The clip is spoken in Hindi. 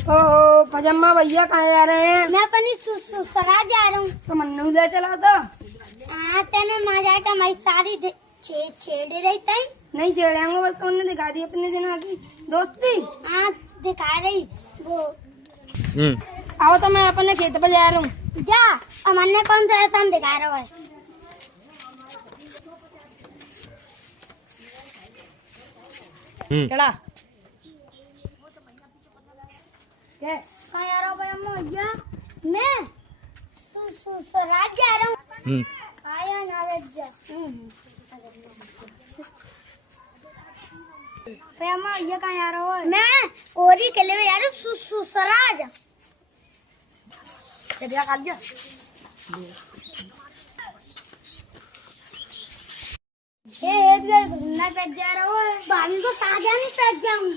ओ पजामा भैया कहाँ जा रहे हैं? मैं अपनी ससुराल जा रहा हूँ। तो मन्नू ले चला था। तेने मजा आया हमारी सारी छेड़े रहता है। नहीं छेड़ेंगे, बस तुमने दिखा दी अपने दिन की दोस्ती। हाँ दिखा रही वो। आओ तो मैं अपने खेत पे जा रहा हूँ। जा, हमने कौन सा एहसान दिखा रहा है? चला कहाँ जा रहा हूँ भैया? मैं ससुराल जा रहा हूँ। आया ना बैठ जा। भैया कहाँ जा रहा हो? मैं ओरी के लिए जा रहा हूँ ससुराल। क्या कर दिया? मैं पैद जा रहा हूँ। भाभी को साथ नहीं पैद जाऊँ।